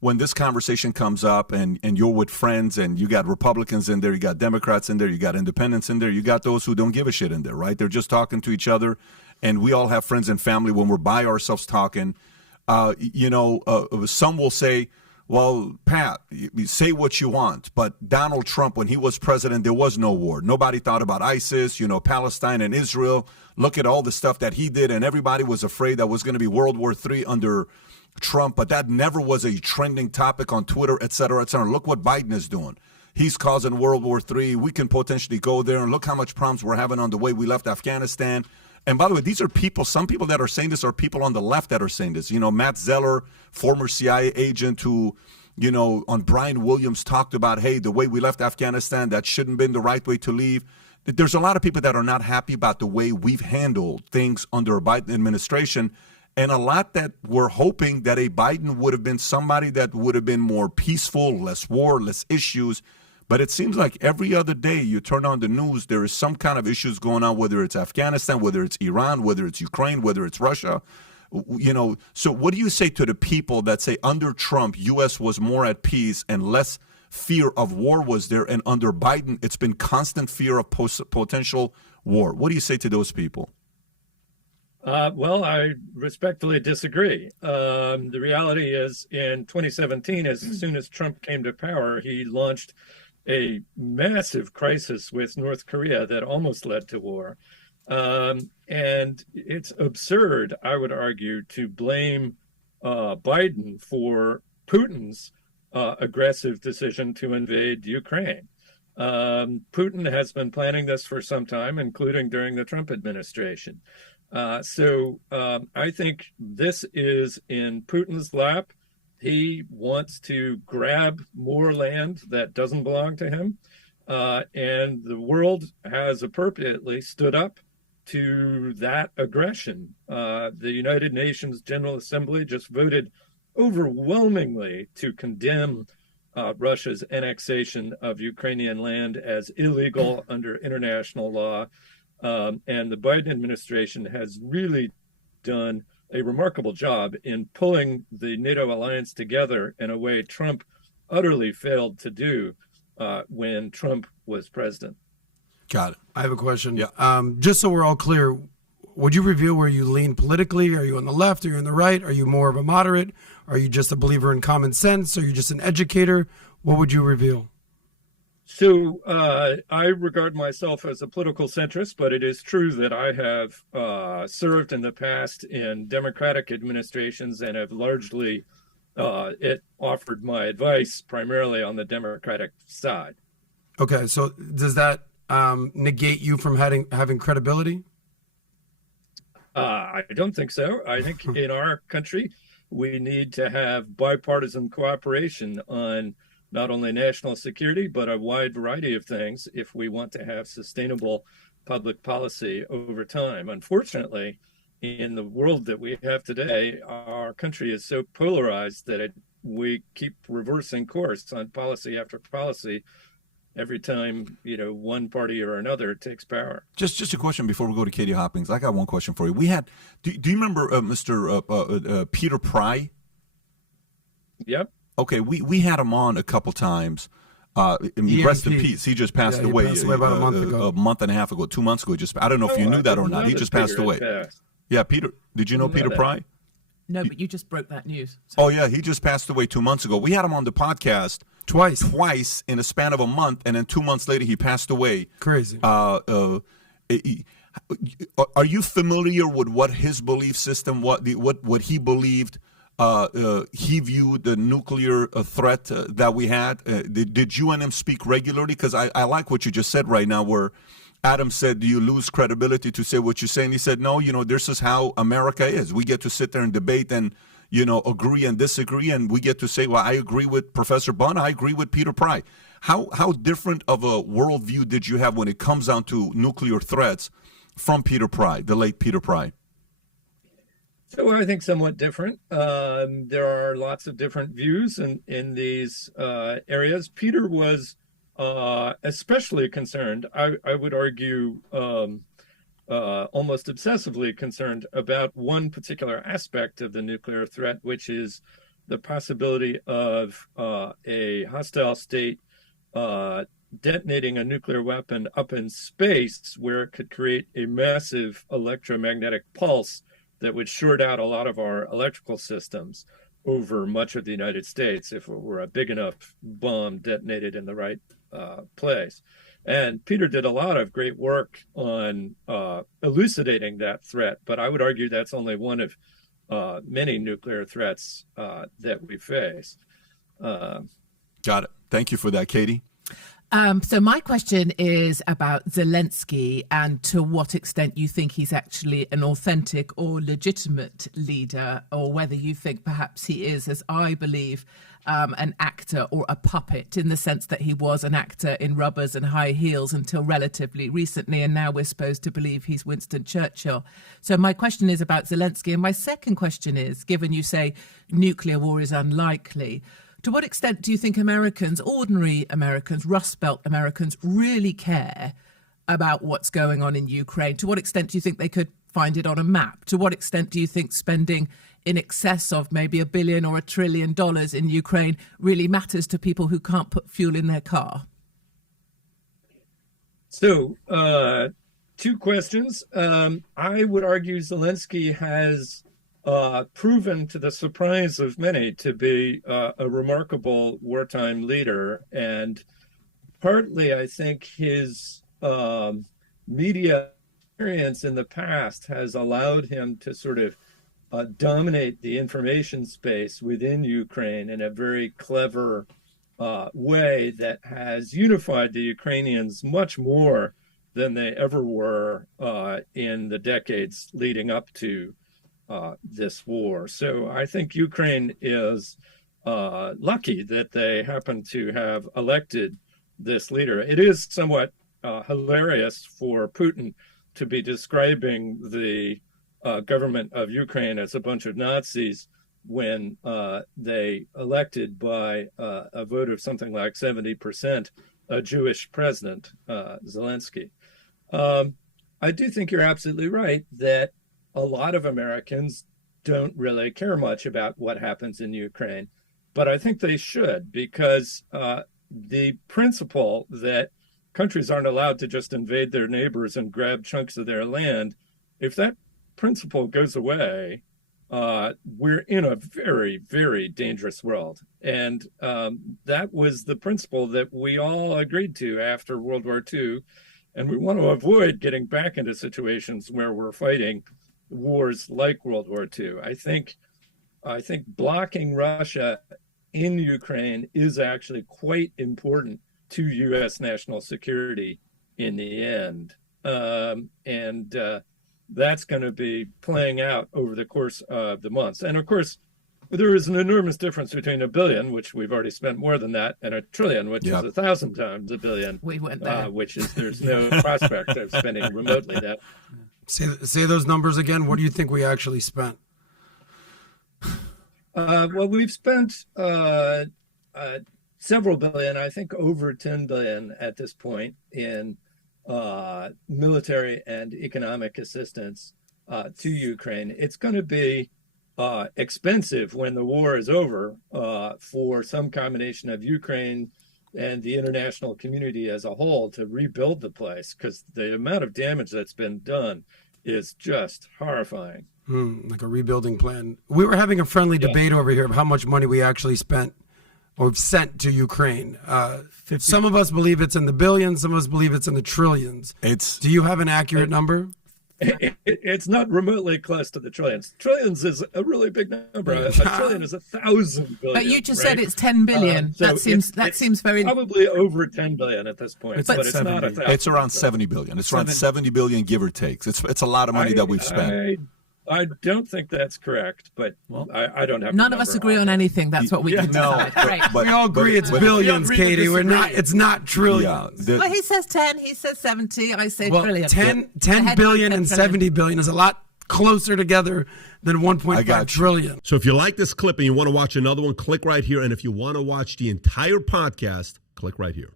when this conversation comes up and you're with friends and you got Republicans in there, you got Democrats in there, you got independents in there, you got those who don't give a shit in there, right? They're just talking to each other. And we all have friends and family when we're by ourselves talking. Some will say, well, Pat, you say what you want, but Donald Trump, when he was president, there was no war. Nobody thought about ISIS, Palestine and Israel. Look at all the stuff that he did, and everybody was afraid that was going to be World War III under Trump, but that never was a trending topic on Twitter, et cetera, et cetera. Look what Biden is doing. He's causing World War III. We can potentially go there, and look how much problems we're having on the way we left Afghanistan. And by the way, these are people, some people that are saying this are people on the left that are saying this. Matt Zeller, former CIA agent who, on Brian Williams talked about, hey, the way we left Afghanistan, that shouldn't have been the right way to leave. There's a lot of people that are not happy about the way we've handled things under a Biden administration. And a lot that we're hoping that a Biden would have been somebody that would have been more peaceful, less war, less issues. But it seems like every other day you turn on the news, there is some kind of issues going on, whether it's Afghanistan, whether it's Iran, whether it's Ukraine, whether it's Russia. So what do you say to the people that say under Trump, U.S. was more at peace and less fear of war was there, and under Biden, it's been constant fear of potential war? What do you say to those people? Well, I respectfully disagree. The reality is in 2017, as soon as Trump came to power, he launched a massive crisis with North Korea that almost led to war. And it's absurd, I would argue, to blame Biden for Putin's aggressive decision to invade Ukraine. Putin has been planning this for some time, including during the Trump administration. So I think this is in Putin's lap. He wants to grab more land that doesn't belong to him. And the world has appropriately stood up to that aggression. The United Nations General Assembly just voted overwhelmingly to condemn Russia's annexation of Ukrainian land as illegal under international law. And the Biden administration has really done a remarkable job in pulling the NATO alliance together in a way Trump utterly failed to do when Trump was president. Got it. I have a question. Yeah. Just so we're all clear, would you reveal where you lean politically? Are you on the left? Are you on the right? Are you more of a moderate? Are you just a believer in common sense? Are you just an educator? What would you reveal? So I regard myself as a political centrist, but it is true that I have served in the past in Democratic administrations and have largely offered my advice primarily on the Democratic side. Okay, so does that negate you from having credibility? I don't think so. I think in our country, we need to have bipartisan cooperation on not only national security, but a wide variety of things if we want to have sustainable public policy over time. Unfortunately, in the world that we have today, our country is so polarized that we keep reversing course on policy after policy every time, one party or another takes power. Just a question before we go to Katie Hopkins. I got one question for you. We had, do you remember Mr. Peter Pry? Yep. Okay, we had him on a couple times. Rest in peace. He just passed away. Passed away about a month ago. A month and a half ago, 2 months ago. I don't know if you knew that or not. He just passed away. Yeah, Peter. Did you know Peter Pry? No, but you just broke that news. So. Oh, yeah, he just passed away 2 months ago. We had him on the podcast twice in a span of a month, and then 2 months later he passed away. Crazy. Are you familiar with what his belief system, what he believed? He viewed the nuclear threat that we had. Did you and him speak regularly? Because I like what you just said right now, where Adam said, do you lose credibility to say what you say? And he said, no, this is how America is. We get to sit there and debate and, agree and disagree. And we get to say, well, I agree with Professor Bunn. I agree with Peter Pry. How different of a worldview did you have when it comes down to nuclear threats from Peter Pry, the late Peter Pry? So I think somewhat different. There are lots of different views in these areas. Peter was especially concerned, I would argue, almost obsessively concerned about one particular aspect of the nuclear threat, which is the possibility of a hostile state detonating a nuclear weapon up in space, where it could create a massive electromagnetic pulse that would short out a lot of our electrical systems over much of the United States if it were a big enough bomb detonated in the right place. And Peter did a lot of great work on elucidating that threat, but I would argue that's only one of many nuclear threats that we face. Got it. Thank you for that, Katie. So my question is about Zelensky and to what extent you think he's actually an authentic or legitimate leader, or whether you think perhaps he is, as I believe, an actor or a puppet, in the sense that he was an actor in rubbers and high heels until relatively recently, and now we're supposed to believe he's Winston Churchill. So my question is about Zelensky. And my second question is, given you say nuclear war is unlikely, to what extent do you think Americans, ordinary Americans, Rust Belt Americans, really care about what's going on in Ukraine? To what extent do you think they could find it on a map? To what extent do you think spending in excess of maybe $1 billion or $1 trillion in Ukraine really matters to people who can't put fuel in their car? So, two questions. I would argue Zelensky has proven, to the surprise of many, to be a remarkable wartime leader. And partly, I think his media experience in the past has allowed him to sort of dominate the information space within Ukraine in a very clever way that has unified the Ukrainians much more than they ever were in the decades leading up to this war. So I think Ukraine is lucky that they happen to have elected this leader. It is somewhat hilarious for Putin to be describing the government of Ukraine as a bunch of Nazis when they elected by a vote of something like 70% a Jewish president, Zelensky. I do think you're absolutely right that a lot of Americans don't really care much about what happens in Ukraine, but I think they should, because the principle that countries aren't allowed to just invade their neighbors and grab chunks of their land, if that principle goes away, we're in a very, very dangerous world. And that was the principle that we all agreed to after World War II. And we want to avoid getting back into situations where we're fighting wars like World War II. I think blocking Russia in Ukraine is actually quite important to U.S. national security in the end. And that's going to be playing out over the course of the months. And of course, there is an enormous difference between $1 billion, which we've already spent more than that, and $1 trillion, which is 1,000 times $1 billion. We went there. Which is, there's no prospect of spending remotely that. Say those numbers again. What do you think we actually spent? Well, we've spent several billion, I think over 10 billion at this point, in military and economic assistance to Ukraine. It's going to be expensive when the war is over for some combination of Ukraine and the international community as a whole to rebuild the place, because the amount of damage that's been done is just horrifying. Like a rebuilding plan. We were having a friendly debate over here of how much money we actually spent or sent to Ukraine. Some of us believe it's in the billions. Some of us believe it's in the trillions. Do you have an accurate number? It's not remotely close to the trillions. Trillions is a really big number. A trillion is 1,000 billion. But you just said it's 10 billion. So that seems very probably over 10 billion at this point. But it's not 1,000. It's around 70 billion. It's around 70 billion, give or take. It's a lot of money that we've spent. I don't think that's correct, but I don't have. None of us agree on anything. That's what we can decide. Right. We all agree it's billions, Katie. It's not trillions. Well, he says 10. He says 70. I say trillion. 10 billion and 70 billion is a lot closer together than 1.5 trillion. So if you like this clip and you want to watch another one, click right here. And if you want to watch the entire podcast, click right here.